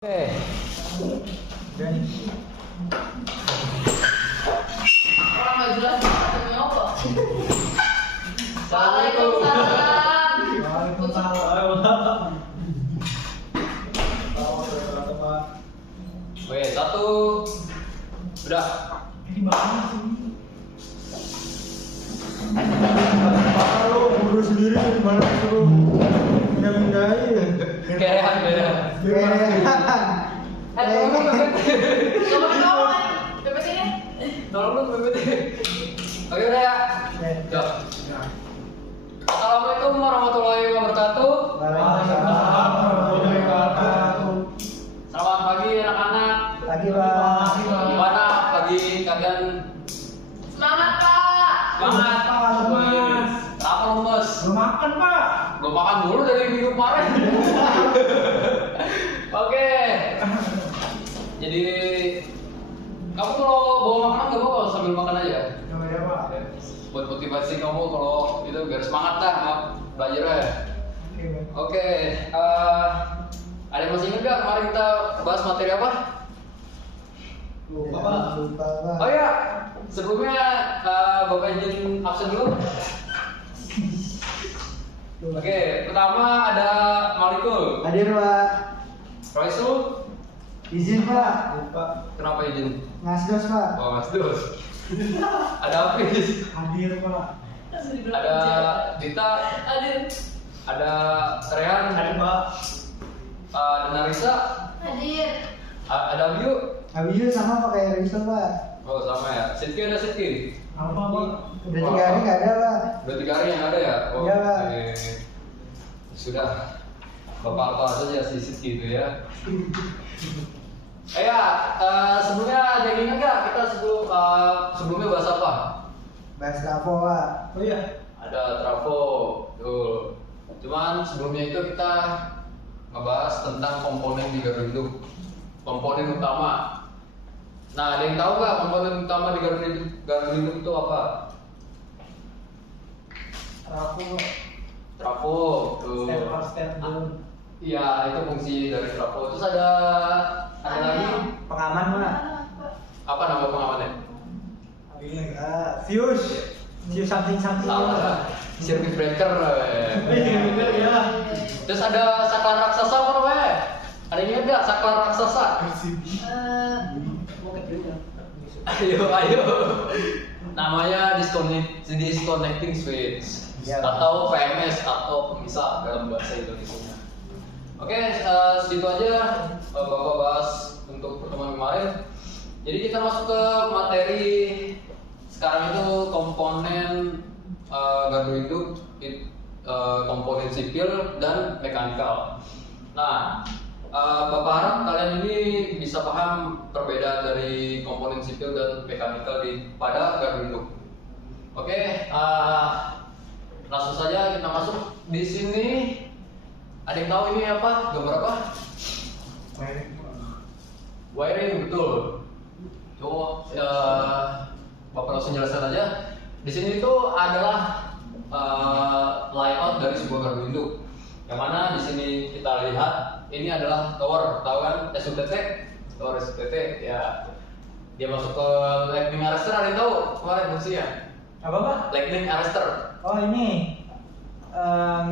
Oke. Orang nggak jelas demi apa? Waalaikumsalam. Waalaikumsalam. Oke, satu. Udah. Kalau guru sendiri gimana suruh pindah-pindahin? Kerehan beda. Tolong lu PPT. Tolong PPT-nya. Tolong lu PPT. Oke udah ya. Yuk. Assalamualaikum warahmatullahi wabarakatuh. Waalaikumsalam warahmatullahi wabarakatuh. Selamat pagi anak-anak. Pagi Pak. Gimana pagi kalian? Semangat Pak. Semangat. Mas. Apa lemes? Belum makan Pak. Belum makan dulu dari minggu kemarin. Oke. Jadi kamu kalau bawa makanan gak apa-apa sambil makan aja. Coba ya Pak. Buat motivasi kamu kalau itu biar semangat dah belajar ya. Oke. Ada yang masih ingat gak kemarin kita bahas materi apa? Lupa Pak. Oh ya, sebelumnya Bapak izin absen dulu. Oke, pertama ada Malikul, Hadir Pak. Raisul. Izin Pak. Kenapa izin? Ngasdos Pak. Oh, Mas Dus. Ada Hafiz, Hadir Pak. ada Dita, Hadir. ada Rehan, Pak. ada Narisa, Hadir. ada Abiu. Abiyu sama Pak kayak Rizal Pak. Oh sama ya. Sidki ada Sidki. Apa Pak? Udah 3 hari nggak ada Pak. Udah 3 hari yang ada ya. Oh, Iya, Pak. oke. Sudah. Bapak apa saja si Sidki itu ya. Sebelumnya ada yang ingat nggak kita sebelumnya bahas apa? Bahas Trafo Pak. Oh iya. Ada trafo. Tuh. Cuman sebelumnya itu kita ngebahas tentang komponen di Garuda. Komponen utama. Nah, ada yang tahu nggak komponen utama di Garuda itu apa? Trafo. Trafo. Tuh. Step down. Iya, itu fungsi dari trafo. Terus ada lagi Pengaman Pak. apa nama pengamannya? Fuse. Fuse something. Salah. Circuit breaker. Ya. Terus ada saklar raksasa apa namanya? Ada yang ingat nggak saklar raksasa? Ayo. Namanya disconnecting switch Ya. atau PMS atau pemisah dalam bahasa Indonesia. Oke, segitu aja Bapak bahas untuk pertemuan kemarin. Jadi kita masuk ke materi sekarang itu komponen gardu induk, komponen sipil dan mekanikal. Nah, Bapak harap kalian ini bisa paham perbedaan dari komponen sipil dan mekanikal pada gardu induk. Oke, langsung saja kita masuk. Di sini ada yang tahu ini apa? Gambar apa? Wiring, betul. Coba Bapak langsung jelaskan aja. Di sini itu adalah layout dari sebuah gardu induk. Yang mana di sini kita lihat ini adalah tower, tahu kan? SUTT, tower SUTT ya. Dia masuk ke lightning arrester, ada yang tahu kemarin fungsinya? Apa Pak? Lightning arrester. Oh ini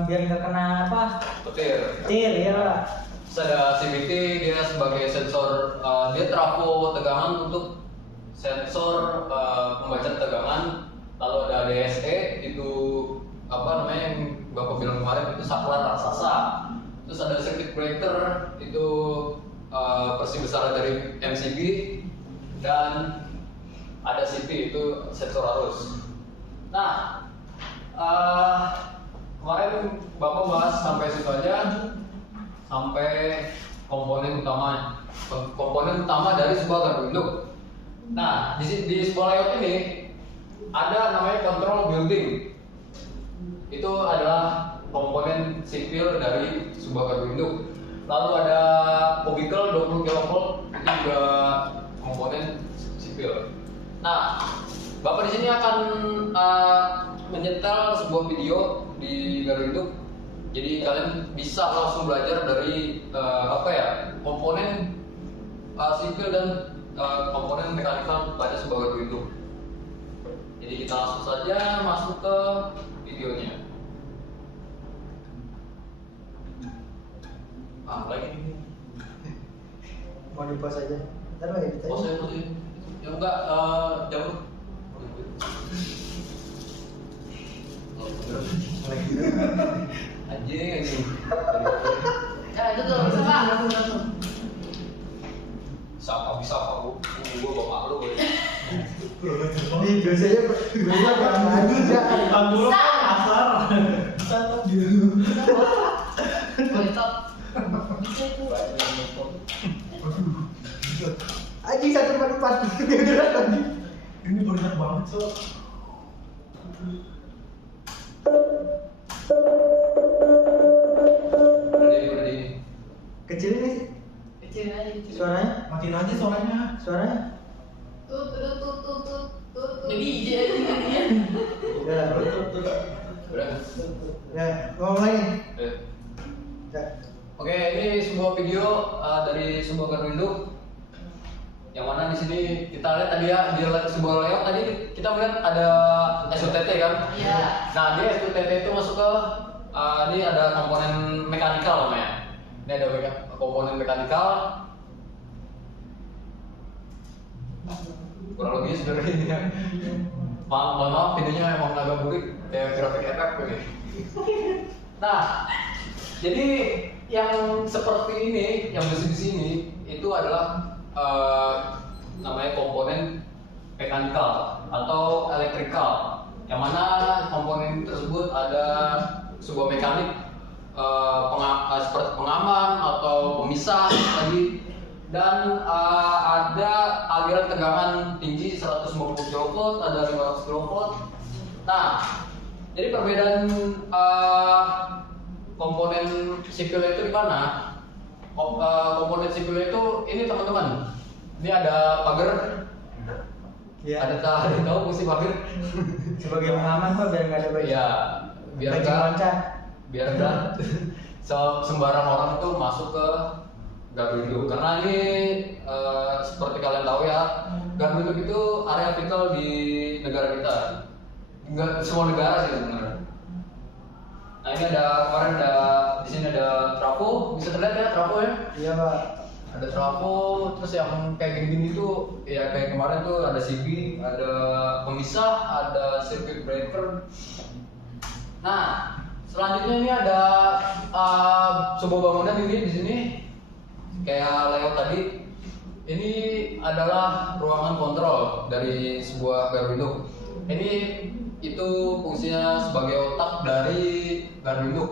biar nggak kena apa? Petir. Tir ya Pak. Terus ada CVT, dia sebagai sensor, dia trafo tegangan untuk sensor pembaca tegangan. Lalu ada DSE, itu apa namanya yang Bapak bilang kemarin itu saklar raksasa. Terus ada circuit breaker, itu versi besar dari MCB. Dan ada CP, itu sensor arus. Nah, kemarin Bapak bahas sampai situ aja, sampai komponen utama dari sebuah gardu induk. Nah, di sebuah layout ini ada namanya control building. Itu adalah komponen sipil dari sebuah gardu induk. Lalu ada kubikel 20 kV, itu juga komponen sipil. Nah, Bapak di sini akan menyetel sebuah video di gardu induk. Jadi kalian bisa langsung belajar dari komponen sipil dan komponen mekanikal pada sebuah gardu induk. Jadi kita langsung saja masuk ke videonya. Lagi ini. Mau di pause aja. Ntar lagi kita. Pause ya. Ya enggak, jauh. Anjing. Ya, itu tuh bisa Pak. Bisa Pak. Gua bapak lu. Ini biasanya barang aja. Dulu kan asar. Tetap dulu. Monitor. Aji satu depan. Ini banyak banget sob. Udah di. Kecil ini sih. Kecilin aja kecilin. Suaranya? Matiin aja suaranya. Suaranya? Tut. Jadi DJ aja gantinya. Ya. Udah. Ya, ngomong lagi. Ya. Oke, ini sebuah video dari sebuah gardu induk. Yang mana di sini kita lihat tadi ya di sebuah layout tadi kita melihat ada SUTT kan? Iya. Nah, di SUTT itu masuk ke ini ada komponen mekanikal namanya. Ini ada komponen mekanikal. Kurang lebih sebenarnya ini ya. Maaf videonya emang agak burik kayak grafik efek ini. Nah, jadi yang seperti ini, yang di sini itu adalah namanya komponen mekanikal atau elektrikal, yang mana komponen tersebut ada sebuah mekanik seperti pengaman atau pemisah tadi, dan ada aliran tegangan tinggi 150 kV, ada 500 kV. Nah, jadi perbedaan komponen sipil itu di mana? Komponen sipil itu ini teman-teman. Ini ada pagar. Iya. Ada tahu fungsi pagar? Sebagai pengaman Pak biar nggak ada baju. Ya, biar Baju enggak loncat. sembarang orang tuh masuk ke gardu induk. Karena ini seperti kalian tahu ya, gardu induk itu area vital di negara kita. Enggak semua negara sih sebenarnya. Nah, ini kemarin di sini ada trafo, bisa terlihat ya trafo ya? Iya Pak. Ada trafo, terus yang kayak gini-gini tuh ya kayak kemarin tuh ada CB, ada pemisah, ada circuit breaker. Nah, selanjutnya ini ada sebuah bangunan ini di sini kayak layout tadi. Ini adalah ruangan kontrol dari sebuah gardu induk. Ini itu fungsinya sebagai otak dari gardu induk.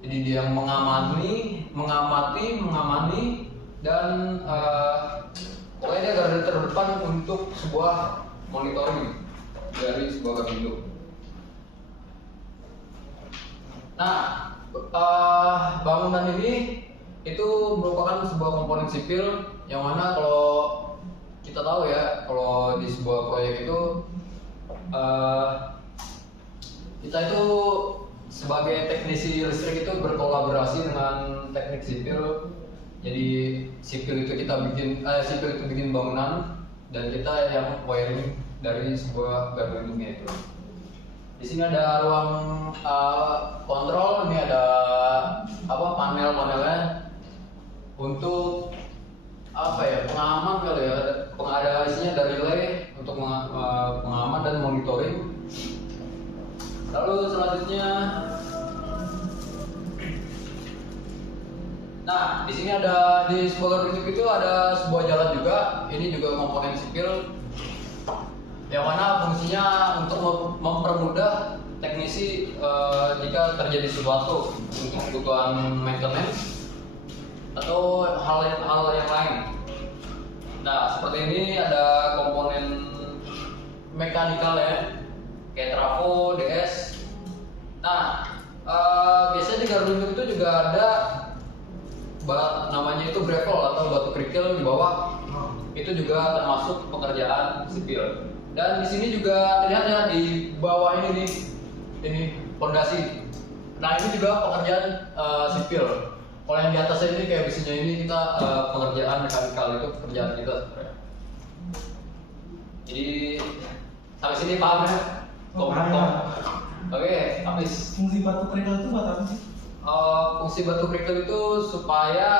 Jadi dia yang mengamati, dan pokoknya dia garda terdepan untuk sebuah monitoring dari sebuah gardu induk. Nah, bangunan ini itu merupakan sebuah komponen sipil yang mana kalau kita tahu ya, kalau di sebuah proyek itu kita itu sebagai teknisi listrik itu berkolaborasi dengan teknik sipil. Jadi sipil itu bikin bangunan dan kita yang wiring dari sebuah gardu induknya itu. Di sini ada ruang kontrol, ini ada panel-panelnya untuk pengaman kali ya. Ada isinya ada relay untuk pengaman dan monitoring. Lalu selanjutnya, nah di sini ada di sebuah gardu induk itu ada sebuah jalan juga. Ini juga komponen sipil, yang mana fungsinya untuk mempermudah teknisi jika terjadi sesuatu untuk kebutuhan maintenance atau hal yang lain. Nah, seperti ini ada komponen mekanikal ya, kayak trafo, DS. Nah, biasanya di gardu induk itu juga ada namanya itu gravel atau batu kerikil di bawah. Itu juga termasuk pekerjaan sipil. Dan di sini juga terlihat ya di bawah ini nih, ini pondasi. Nah, ini juga pekerjaan sipil. Kalau yang di atasnya ini kayak besinya ini kita pengerjaan mekanikal itu pekerjaan kita sebenarnya. Jadi sampai sini paham ya? Paham. Oke, habis. Fungsi batu kerikil itu buat apa sih? Fungsi batu kerikil itu supaya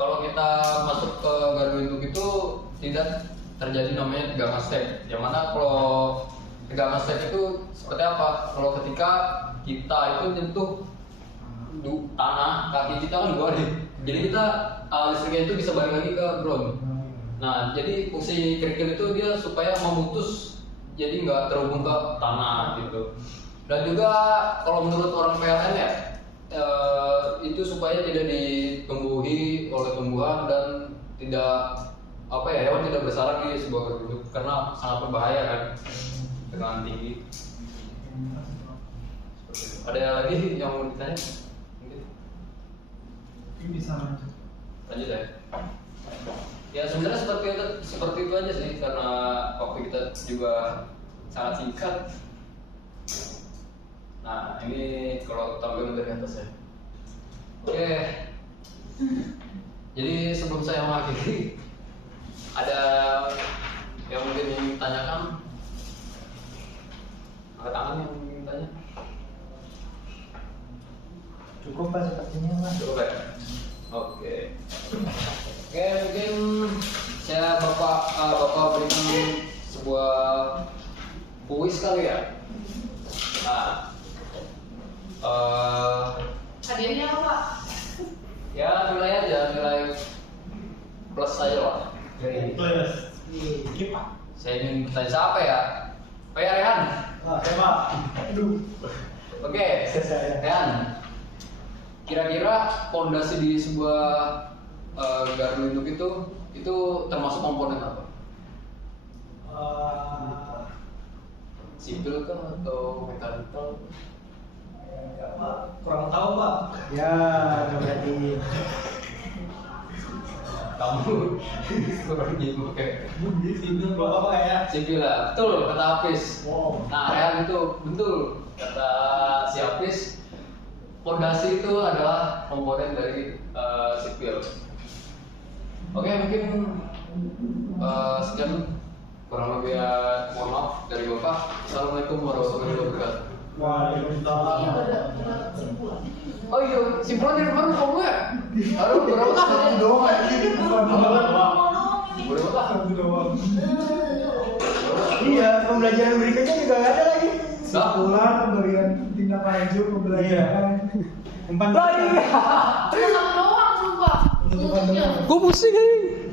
kalau kita masuk ke gardu induk itu tidak terjadi namanya tegangan step. Yang mana kalau tegangan step itu seperti apa? Kalau ketika kita itu nyentuh tanah, kaki kita kan dua nih. Jadi kita listriknya itu bisa balik lagi ke ground. Nah, jadi fungsi kerikil itu dia supaya memutus, jadi nggak terhubung ke tanah gitu. Dan juga kalau menurut orang PLN ya, itu supaya tidak ditumbuhi oleh tumbuhan dan tidak hewan tidak bersarang di sebuah gardu karena sangat berbahaya kan dengan tinggi. Ada lagi yang mau ditanya? Mungkin. Ini bisa lanjut. Lanjut ya. Ya sebenarnya seperti itu aja sih karena waktu kita juga sangat singkat. Nah ini kalau tampilan dari atas ya. Oke. Jadi sebelum saya mengakhiri, ada yang mungkin ingin tanyakan? Angkat tangan yang ingin tanya. Cukup Pak sepertinya Mas. Cukup ya? Oke. Oke, mungkin saya Bapak berikan sebuah kuis kali ya. Nah, Hadiahnya apa, Pak? ya nilai aja, nilai plus saja lah. Plus. Skip Pak. Saya ingin bertanya siapa ya? Pak ya Rehan. Siapa? Aduh. Oke, Rehan. Kira-kira pondasi di sebuah gardu induk itu termasuk komponen apa? Sipil kah atau mekanikal? Ya, Pak. Kurang tahu Pak. Ya, berarti Kamu kurang gitu kayak Sipil Bapak ya. sipil lah, betul kata Hafiz. Wow. Nah, Rehan itu betul kata si Hafiz. Pondasi itu adalah komponen dari sipil. Oke, mungkin sekian kurang lebih mohon maaf dari Bapak. Assalamualaikum warahmatullahi wabarakatuh. Iya, Waalaikumsalam. udah kesimpulan. Oh iya, simpulan dari baru kamu ya? Baru berapa tahun? Doang aja. Berapa tahun? Satu doang. iya, pembelajaran berikutnya juga nggak ada lagi. Simpulan pemberian tindak lanjut pembelajaran. Umpan lagi. Cuma satu doang, sumpah. Untuk Tutupnya. Gue pusing nih.